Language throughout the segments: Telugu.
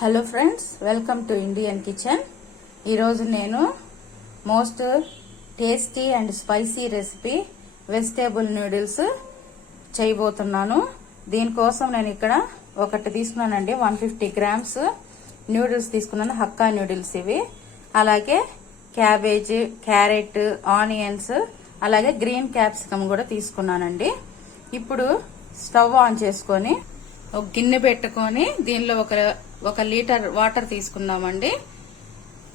Hello friends, welcome to Indian kitchen. ఈరోజు నేను most tasty and spicy recipe vegetable noodles చేయబోతున్నాను. దీనికోసం నేను ఇక్కడ ఒకటి తీసుకున్నానండి. 150 గ్రామ్స్ నూడిల్స్ తీసుకున్నాను. హక్కా నూడిల్స్ ఇవి. అలాగే క్యాబేజ్, క్యారెట్, ఆనియన్స్, అలాగే గ్రీన్ క్యాప్సికమ్ కూడా తీసుకున్నానండి. ఇప్పుడు స్టవ్ ఆన్ చేసుకొని ఒక గిన్నె పెట్టుకొని దీనిలో ఒక లీటర్ వాటర్ తీసుకుందామండి.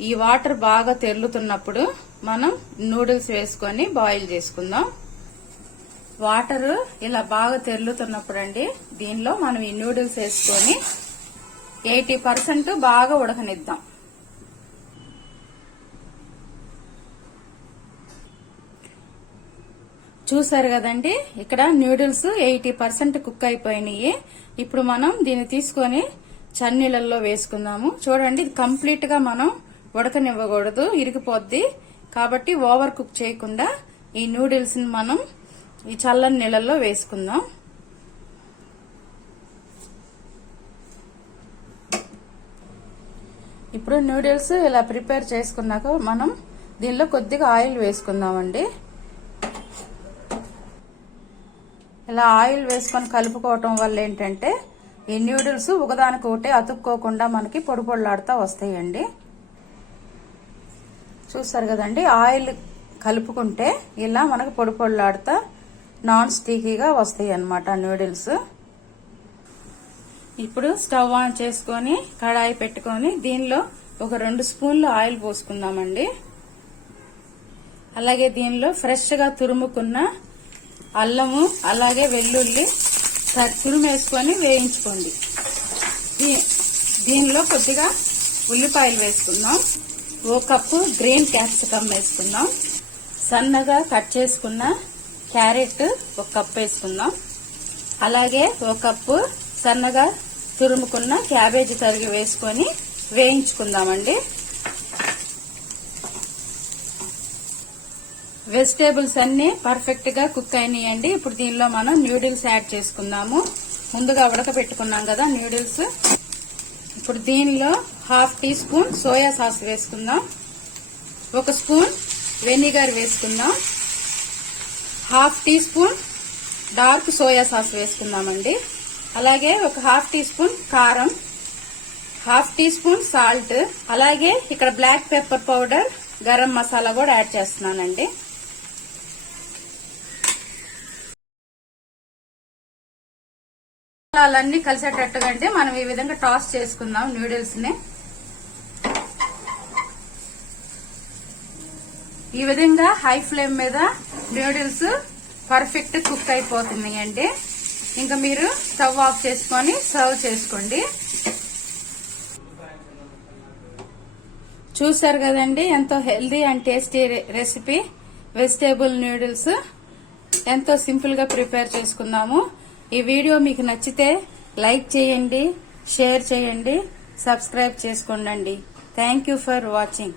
ఈ వాటర్ బాగా తెరులుతున్నప్పుడు మనం నూడిల్స్ వేసుకొని బాయిల్ చేసుకుందాం. వాటర్ ఇలా బాగా తెరులుతున్నప్పుడు అండి దీనిలో మనం ఈ నూడిల్స్ వేసుకొని 80% బాగా ఉడకనిద్దాం. చూసారు కదండి, ఇక్కడ నూడిల్స్ 80% కుక్ అయిపోయినాయి. ఇప్పుడు మనం దీన్ని తీసుకొని చన్నీళ్ళల్లో వేసుకుందాము. చూడండి, ఇది కంప్లీట్ గా మనం ఉడకనివ్వకూడదు, ఇరిగిపోద్ది. కాబట్టి ఓవర్ కుక్ చేయకుండా ఈ నూడిల్స్ ని మనం ఈ చల్లని నీళ్ళల్లో వేసుకుందాం. ఇప్పుడు నూడిల్స్ ఇలా ప్రిపేర్ చేసుకున్నాక మనం దీనిలో కొద్దిగా ఆయిల్ వేసుకుందామండి. ఇలా ఆయిల్ వేసుకొని కలుపుకోవటం వల్ల ఏంటంటే ఈ నూడిల్స్ ఒకదానికొకటి అతుక్కోకుండా మనకి పొడి పొడిలాడుతూ వస్తాయండి. చూస్తారు కదండి, ఆయిల్ కలుపుకుంటే ఇలా మనకు పొడి పొడిలాడుతూ నాన్ స్టికీగా వస్తాయి అన్నమాట నూడిల్స్. ఇప్పుడు స్టవ్ ఆన్ చేసుకొని కడాయి పెట్టుకొని దీనిలో ఒక 2 స్పూన్లు ఆయిల్ పోసుకుందామండి. అలాగే దీనిలో ఫ్రెష్ గా తురుముకున్న అల్లము, అలాగే వెల్లుల్లి తురుమేసుకొని వేయించుకోండి. దీనిలో కొద్దిగా ఉల్లిపాయలు వేసుకుందాం. 1 కప్పు గ్రీన్ క్యాప్సికమ్ వేసుకుందాం. సన్నగా కట్ చేసుకున్న క్యారెట్ 1 కప్ వేసుకుందాం. అలాగే 1 కప్పు సన్నగా తురుముకున్న క్యాబేజీ తరిగి వేసుకొని వేయించుకుందామండి. వెజిటేబుల్స్ అన్ని పర్ఫెక్ట్ గా కుక్ అయినాయండి. ఇప్పుడు దీనిలో మనం నూడిల్స్ యాడ్ చేసుకుందాము. ముందుగా ఉడకబెట్టుకున్నాం కదా నూడిల్స్. ఇప్పుడు దీనిలో 1/2 టీ స్పూన్ సోయా సాస్ వేసుకుందాం. 1 స్పూన్ వెనిగర్ వేసుకుందాం. 1/2 teaspoon dark soya sauce వేసుకుందామండి. అలాగే 1/2 టీ స్పూన్ కారం, 1/2 టీ స్పూన్ సాల్ట్, అలాగే ఇక్కడ black pepper powder, garam masala కూడా యాడ్ చేస్తున్నానండి. మసాలాలన్నీ కలిసేటట్టుగా అంటే మనం ఈ విధంగా టాస్ చేసుకుందాం నూడిల్స్ ని. ఈ విధంగా హై ఫ్లేమ్ మీద నూడిల్స్ పర్ఫెక్ట్ కుక్ అయిపోతున్నాయండి. ఇంకా మీరు స్టవ్ ఆఫ్ చేసుకొని సర్వ్ చేసుకోండి. చూసారు కదండి, ఎంతో healthy and tasty recipe vegetable noodles ఎంతో సింపుల్ గా ప్రిపేర్ చేసుకుందాము. ఈ వీడియో మీకు నచ్చితే లైక్ చేయండి, షేర్ చేయండి, సబ్స్క్రైబ్ చేసుకోండి. Thank you for watching.